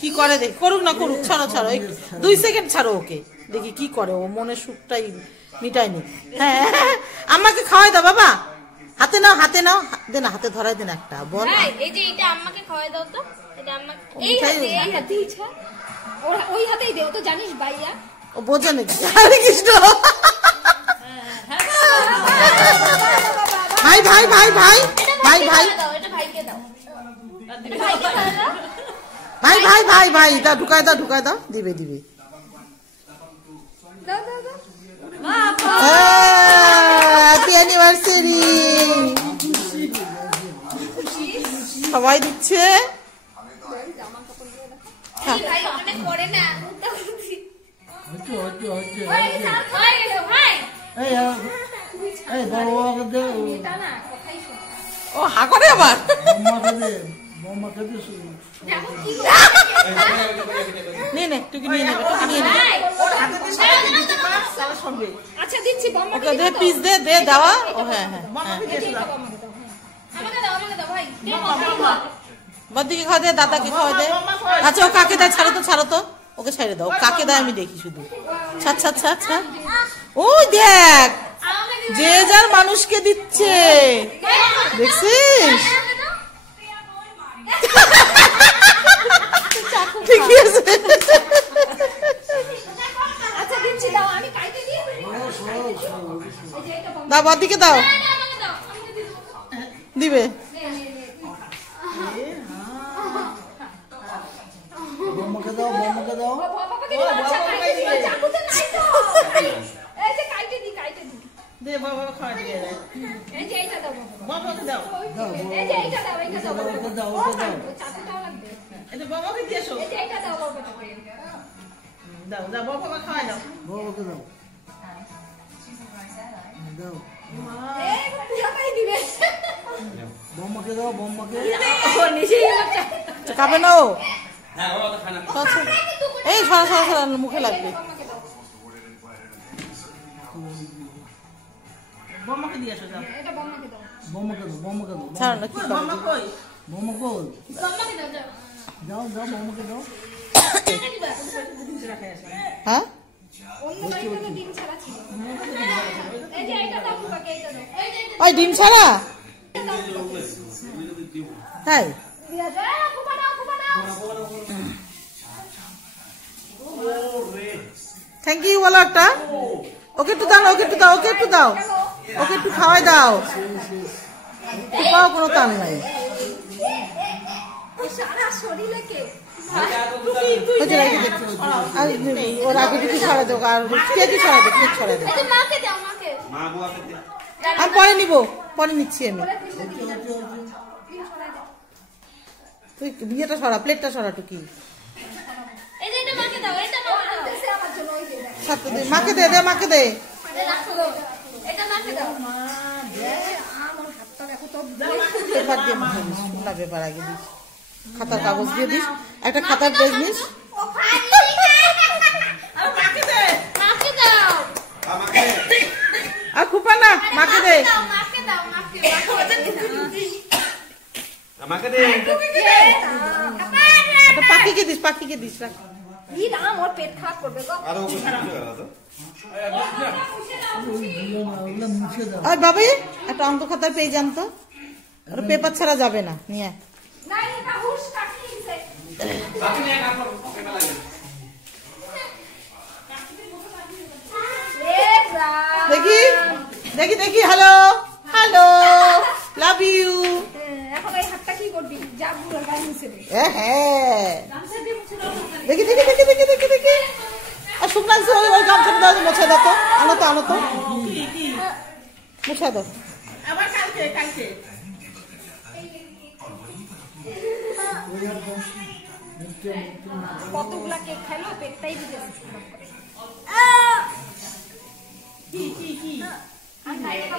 কি করে দেখ, করুক না করুক, ছাড়ো ছাড়ো, 2 সেকেন্ড ছাড়ো ওকে, দেখি কি করে ও, মনের সুখটাই মিটায়নি। হ্যাঁ আমাকে খাওয়াই দাও বাবা, হাতে নাও হাতে নাও, দে না হাতে ধরাই দেন একটা, বল এই যে এটা আম্মাকে খাওয়াই দাও তো, এটা আম্মাকে এই হাতে ইচ্ছা ওই হাতেই দে, ও তো জানিস ভাইয়া, ও বোঝে নাকি? হরে কৃষ্ণ, ভাই ভাই ভাই ভাই ভাই ভাই এটা ভাইকে দাও, ভাই ভাই ভাই ভাই দাও, ঢুকাই দাও ঢুকাই দাও, দিবে দিবে। দাও দাও দাও, হ্যাপি অ্যানিভার্সারি, সবাই দিচ্ছে। ভাই অনেক করে না, ও হা করে আবার, নিয়ে নে টুকি, নিয়ে নেবে টুকি, নিয়ে নেবে। আচ্ছা দিচ্ছি, ওকে দে, পিস দে দে দেওয়া। ও হ্যাঁ হ্যাঁ আমাকে দাও ভাই, বদিকে খাওয়া দে, দাদাকে খাওয়া দে। আচ্ছা ও কাকে দেয়, ছাড়ো তো ছাড়ো তো, ওকে ছেড়ে দাও, কাকে দেয় আমি দেখি শুধু। আচ্ছা আচ্ছা আচ্ছা, ওই দেখ যে যার মানুষকে দিচ্ছে, দেখছিস? ঠিকই আছে। আচ্ছা দিচ্ছি, দাও আমি কাইটে দিই, দাও বদিকে দাও, দিবে। বম্মাকে দাও, বম্মাকে দাও। বাবাকে দিও, আচ্ছা কাইটে দিও, চাকুতে নাই তো, এই যে কাইটে দি দে বাবা খাওয়া দিয়ে দে, এই যে এইটা দাও বাবাকে দাও, এই যে এইটা দাও, এইটা দাও, ওকে দাও, ওকে দাও। চাকুটাও লাগবে, এটা বাবাকে দিয়েছো, এই যে এইটা দাও বাবাকে, দাও দাও বাবা খাওয়া দাও। বম্মাকে দাও। দাও। এই পুরাটাই দিবে, বম্মাকে দাও, বম্মাকে। ও নিজেই বাচ্চা, খাবে না ও? এই সরা সরা সরা, মুখে লাগবে। বম্মাকে দিয়ে আসো, যাও এটা বাবাকে দাও, বম্মাকে দাও, বম্মাকে দাও। ছাড়ো না, কি বম্মা কই? বম্মা কই? বাবাকে দাও, যাও যাও যাও, বম্মাকে দাও। হ্যাঁ অন্য বাড়িতে তো ডিম ছাড়া ছিল, এই যে এইটা দাও বাবাকে, এইটা দাও, এই যে এইটা ওই ডিম ছাড়া, তাই দিয়া যায়, ফুপা দাও, ফুপা দাও, থ্যাংক ইউ বলো একটা, ওকে একটু দাও, ওকে একটু দাও, ওকে একটু দাও, ওকে একটু খাওয়াই দাও, পাও কোনো টান নাই। সারা শরীরে কে ওই যে রাখি দে, আর ওর আগে কিছু ছড়া দেবো, আর কে কি ছড়া দেবো, কেক ছড়া দেবো, এই যে মাকে দাও, মাকে আমি পরে নিবো, পরে নিচ্ছি আমি। তুই বিয়েটা সরা, প্লেটটা সরা টুকি, এই যে এটা মাকে দাও, এটা মাকে দাও, দেশে আমার জন্য ওই যে সাথে দে, মাকে দে, দে মাকে দে, রাখো দাও, এটা মাকে দাও, মা দে, আমার হাতটা দেখো তো, পেপার দিয়ে মাকে দিস, না পেপার আগে দিস, খাতার কাগজ দিয়ে দিস, একটা খাতার পেজ নিস। ও ফানি আর মাকে দে, মাকে দাও, আর খুপা না, মাকে দে, মাকে দাও, মাকে আমাকে দে, একটা পাখিকে দিস, পাখিকে দিস, রাখ। ই না আমার পেট খারাপ করবে গো, আরো কিছু গেল তো ওগুলো মুছে দাও। আর বাবা একটা অঙ্ক খাতার পেজ আনতো, ওর পেপার ছাড়া যাবে না, নিয়ে আয়। না এটা হুশ কাটি দিছে, এ ব্রা, দেখি দেখি দেখি, হ্যালো হ্যালো, লাভ ইউ। এখন এই হাতটা কি করবি, যা বুড়া গায়ে মুছে দে, হ্যাঁ দেখি দেখি দেখি দেখি দেখি দেখি, আর শুকনা ওই গামছাটা দাও, মোছা দাও তো, আনো তো আনো তো, মোছা দাও। আবার কালকে কালকে কতগুলা কেক খাইলো, পেটটাই দিতেছে, কি কি কি আমি খাই না,